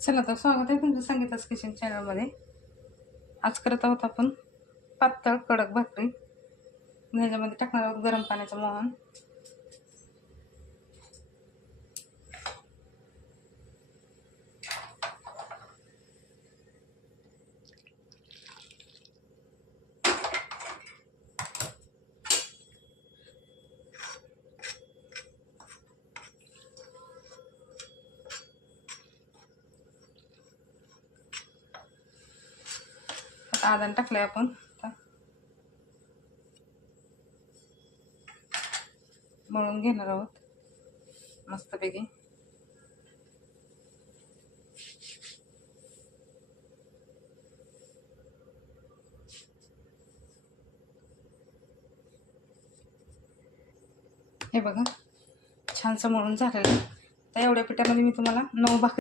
चला तर स्वागत आहे तुमचं संगीता's किचन चॅनलमध्ये। आज करत आहोत आपण पातळ कडक भाकरी। ह्याच्यामध्ये टाकणार आहोत गरम पाण्याचं मोहन। आदान टाकलंय आपण, मळून घेणार आहोत मस्तपैकी। हे बघा छानसं मळून झालेलं आहे। तर एवढ्या पिठामध्ये मी तुम्हाला 9 भाकरी